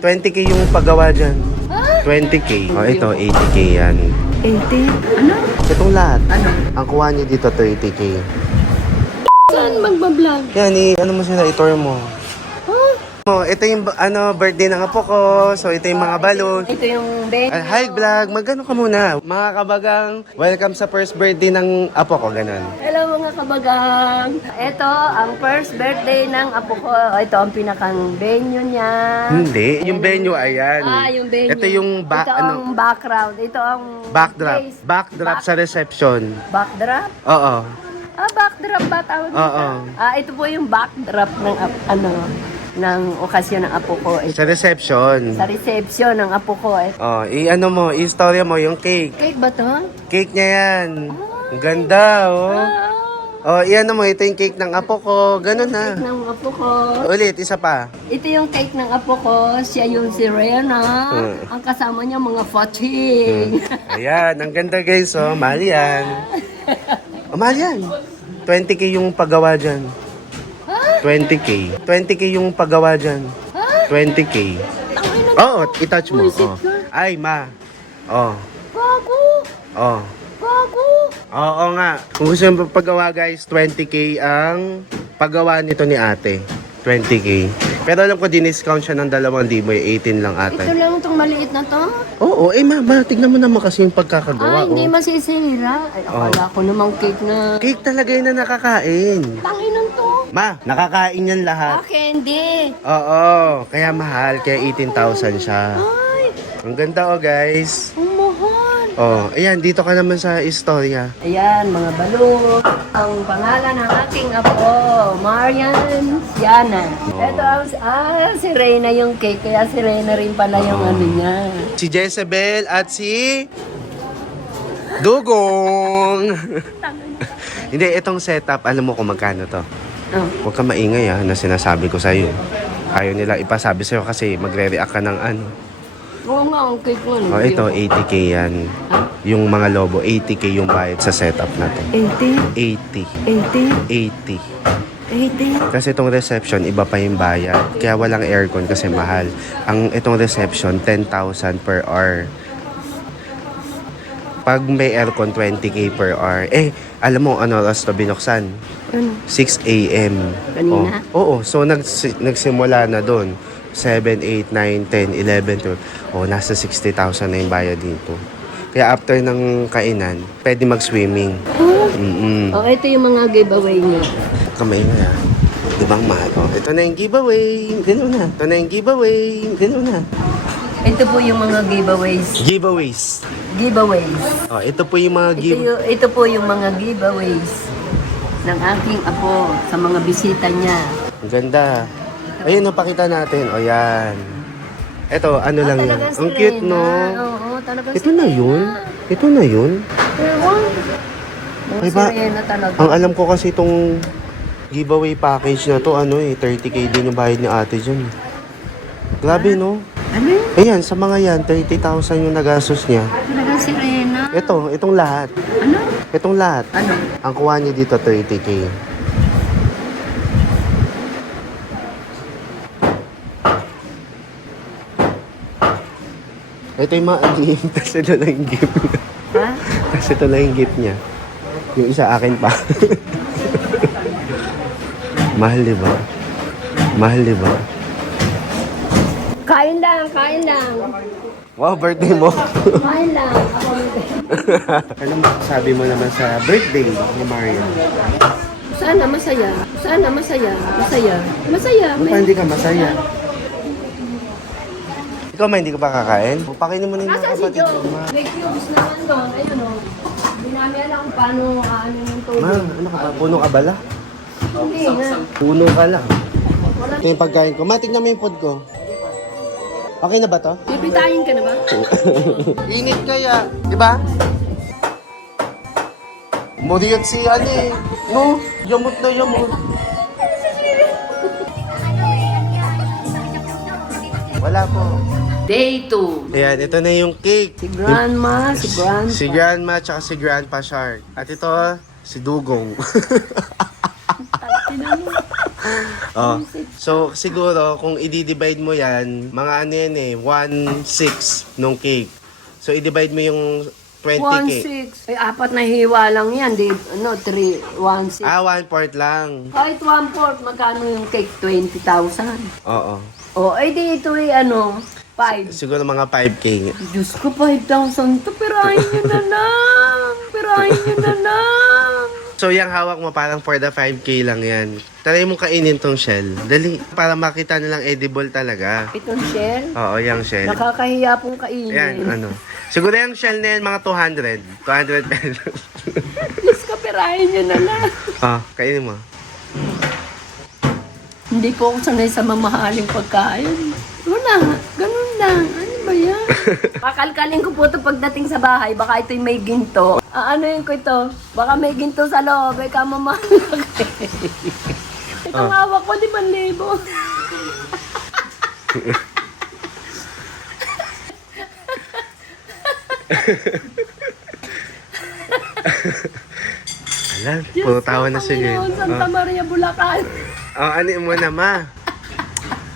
20k yung paggawa dyan. 20k. Oh, ito, 80k yan. 80? Ano? Itong lahat. Ano? Ang kuha niyo dito, 30k. Saan magbablog? Yan, ano mo sila, i-tour mo. Huh? Oh, ito yung birthday ng apo ko. So, ito yung mga balloon. Ito yung venue. Hi vlog, magano ka muna. Mga kabagang, welcome sa first birthday ng apo ko, ganun. Hello mga kabagang. Ito ang first birthday ng apo ko. Ito ang pinakang venue niya. Hindi, yung venue, ayan. Yung venue. Ito yung Ito ang background. Ito ang backdrop. place. Backdrop sa reception. Backdrop? Oo. Backdrop ba tawag nito? Oo. Ito po yung backdrop ng ng okasyon ng apo ko. Sa reception. Sa reception ng apo ko. Oh, i-ano mo, i-storya mo yung cake. Cake ba to? Cake niya yan. Ang ganda, oh. Oh, i-ano mo, ito yung cake ng apo ko. Ganun na. Cake ng apo ko. Ulit, isa pa. Ito yung cake ng apo ko. Siya yung si Rena. Ang kasama niya mga faching. Ayan, ang ganda guys, oh. Mahal yan. Oh, mahal yan. 20k yung paggawa dyan. 20k. 20k yung paggawa dyan. 20k. Oo, itouch mo. Oh. Ay, ma. Oh. Bago! Oh. Bago! Oo nga. Kung gusto nyo paggawa guys, 20k ang paggawa nito ni ate. 20k. Pero alam ko din-discount siya ng 2,000. 18 lang ata. Ito lang itong maliit na to? Oo, mama, tignan mo naman kasi yung pagkakagawa. Hindi Oh. masisira. Ay, akala ko namang cake na... Cake talaga yun na nakakain. Tanginan to. Ma, nakakain yan lahat. Candy. Oo, kaya mahal. Kaya 18,000 siya. Ay, Ang ganda guys. ang mahal. Oh, ayan, dito ka naman sa istorya. Ayan, mga balot. Ang pangalan ng aking apo, Marian Siana. Ito ang, si Reyna yung cake, kaya si Reyna rin pala yung ano niya. Si Jezebel at si Dugong. Hindi, itong setup, alam mo kung magkano to. Oh. Huwag ka maingay na sinasabi ko sa'yo. Ayaw nila ipasabi sa'yo kasi magre-react ka ng ano. Oo nga, ang cake mo. Oh, ito, 80k yan. Yung mga lobo, 80k yung bayad sa setup na to. 80? 80. 80? 80. Kasi itong reception, iba pa yung bayad. Kaya walang aircon kasi mahal. Itong reception, 10,000 per hour. Pag may aircon, 20k per hour. Alam mo, ano oras to binuksan? Ano? 6 a.m. Kanina? Oo, so nagsimula na doon. 7, 8, 9, 10, 11, 12. Nasa 60,000 na yung bayad dito. Kaya after ng kainan, pwede mag-swimming. Ito yung mga giveaway niya. Kamay nga. Di ba ang mahal? Ito na yung giveaway. Gano'n na. Ito na yung giveaway. Gano'n na. Ito po yung mga giveaways. Giveaways. Giveaways. Ito po yung mga Ito po yung mga giveaways ng aking apo sa mga bisita niya. Ang ganda. Ayun, napakita natin. Yan. Ito, ano lang yan. Talagang si Ang cute, Reyna. no? Oo, talagang Ito si na Reyna. yun. Ito na yun. Ewan. Ay Si ba? Reyna talaga. Ang alam ko kasi itong giveaway package na to, 30k din yung bayad ni ate dyan. Grabe, no? Ano yun? Ayan, sa mga yan, 30,000 yung nagastos niya. Talagang si Reyna. Itong lahat. Ano? Itong lahat. Ano? Ang kuha niya dito, 30k. Ito yung mga gift. Kasi ito lang yung gift niya. Ha? Kasi ito lang yung gift niya. Yung isa akin pa. Mahal, di ba? Mahal, di ba? Kain lang, kain lang. Wow, birthday mo. Kain lang. Ako Ano masasabi mo naman sa birthday ni Marian? Sana masaya. Sana masaya. Masaya. Masaya. Ano pa hindi ka masaya? Ikaw ma, hindi ka ba kakain? Pakainin mo na yung mga Nasaan si kapatid Joe? mo, ma. May cubes naman doon. Ayun o. Hindi namin alam kung paano ano yung tubig. Ma, ano ka ba? Puno ka bala? Hindi na. Puno ka lang. Ito yung pagkain ko. Ma, tignan mo yung food ko. Okay na ba to? Pipitayin ka na ba? Init kaya, di ba? Muriyot si ano no? Yamot na yamot. Wala po. Day 2. Ayan, ito na yung cake. Si Grandma, si Grandpa. Si Grandma tsaka si Grandpa Shark. At ito, si Dugong. Oh. So, siguro, kung i-divide mo yan, mga ano yan eh, 1/6 nung cake. So, i-divide mo yung 20 cake. 1/6. Ay, apat na hiwa lang yan. Di, 3, 1/6. 1/4 lang. Kahit 1/4, magkano yung cake? 20,000. Oo. O, ay di ito ay 5. Siguro mga 5K. Diyos ko, 5,000 to. Pirahin nyo na lang. Pirahin nyo na lang. So, yung hawak mo parang for the 5K lang yan. Try mo kainin tong shell. Dali. Para makita nilang edible talaga. Itong shell, Oo, yung shell. nakakahiya pong kainin. Yan, ano. Siguro yung shell na yan, mga 200. 200 pesos. Diyos ko, pirahin nyo na lang. Kainin mo. Hindi po ako sanay sa mamahaling pagkain. Wala, ganun lang. Ano ba yan? Pakalkalin ko po ito pagdating sa bahay. Baka ito'y may ginto. Aanoin ko ito. Baka may ginto sa loob. Ikaw mamahal. Itong hawak ko, 5,000. Alam, puro tawa na siya ngayon. Panginoon, Santa Maria, Bulacan. Ano mo na, ma?